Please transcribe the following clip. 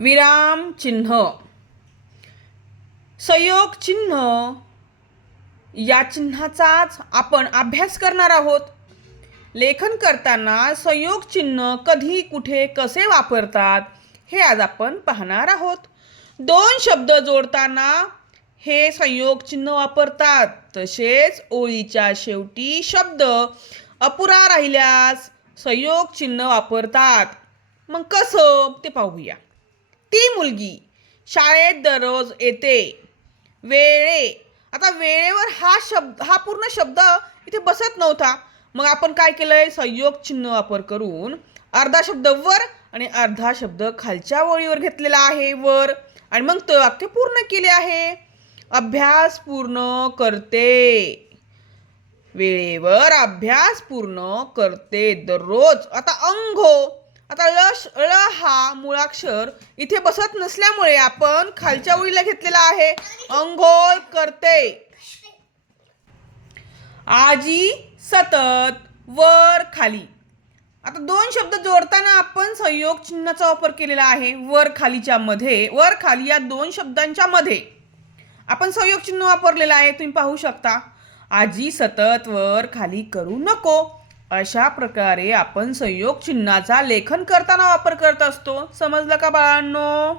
विराम चिन्ह, संयोग चिन्ह या चिन्हाचाच आपण अभ्यास करणार आहोत. लेखन करताना संयोग चिन्ह कधी, कुठे, कसे वापरतात हे आज आपण पाहणार आहोत. दोन शब्द जोडताना हे संयोग चिन्ह वापरतात. तसेच ओळीच्या शेवटी शब्द अपुरा राहिल्यास संयोग चिन्ह वापरतात. मग कसं ते पाहूया. ती मुलगी शाळेत दररोज येते. वेळे, आता वेळेवर हा पूर्ण शब्द इथे बसत नव्हता. मग आपण काय केलंय, संयोग चिन्ह वापर करून अर्धा शब्द वर आणि अर्धा शब्द खालच्या ओळीवर घेतलेला आहे, वर, आणि मग ते वाक्य पूर्ण केले आहे. अभ्यास पूर्ण करते. वेळेवर अभ्यास पूर्ण करते दररोज. आता अंघो, आता ळ हा मुळाक्षर इथे बसत नसल्यामुळे आपण खालच्या ओळीला घेतलेला आहे. अंघोळ करते. आजी सतत वर खाली. आता दोन शब्द जोडताना आपण संयोग चिन्हाचा वापर केलेला आहे. वर खालीच्या मध्ये, वर खाली या दोन शब्दांच्या मध्ये आपण संयोग चिन्ह वापरलेला आहे. तुम्ही पाहू शकता. आजी सतत वर खाली करू नको. अशा प्रकारे आपण संयोग चिन्हाचा लेखन करताना वापर करत असतो. समजलं का बाळांनो?